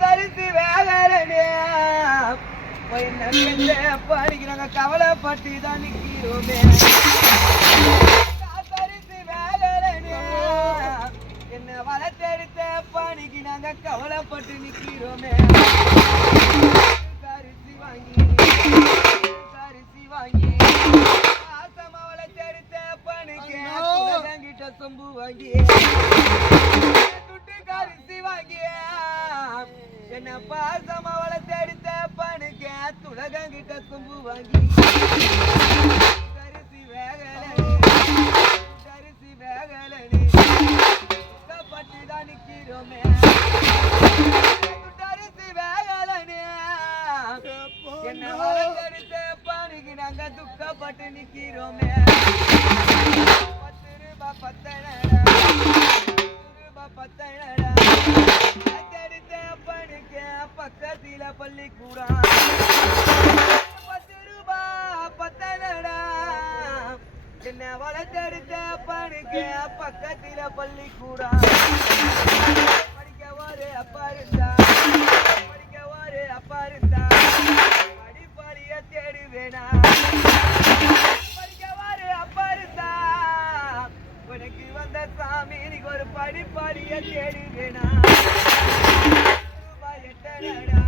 காசரிசி வேகலனே படிக்கு நாங்க கவலைப்பட்டு தான் நிக்கிறோமே. காசரிசி வேகலனே என்ன வளர்த்தெடுத்த பணிக்கு நாங்க கவலைப்பட்டு நிக்கிறோமே. கரிசி வாங்கி கரிசி வாங்கி. ஆசமா வளர்த்தெடுத்த பணிக்கு கிட்ட சொம்பு வாங்கி. துட்டு கரிசி வாங்கி என்ன பாசமா வளர்த்தெடுத்த பணிக்கு துலகங்கிட்ட தும்பு வாங்கி கரிசி வேகலை கரிசி வேகலை பட்டு தான் நிக்கிறோமே துட்டரிசி வேகலனே என்ன வளர்த்தெடுத்த பணிக்கு நாங்க துக்கப்பட்டு நிக்கிறோமே. பள்ளிக்கூடம் பத்து ரூபா பத்தனடா. என்ன வளர்த்தெடுத்த பணிக்கு பக்கத்தில பள்ளிக்கூடம் படிக்க ஒரு அப்பா இருந்தா. படிக்க ஒரு அப்பா இருந்தா. படிப்பாளிய தேடி படிக்க ஒரு அப்பா இருந்தா. உனக்கு வந்த சாமி நீக்கு ஒரு ரூபாய் எட்டனடா.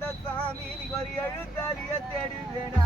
கந்த சாமி ஒரு எழுத்தறிய தேடுவேனா?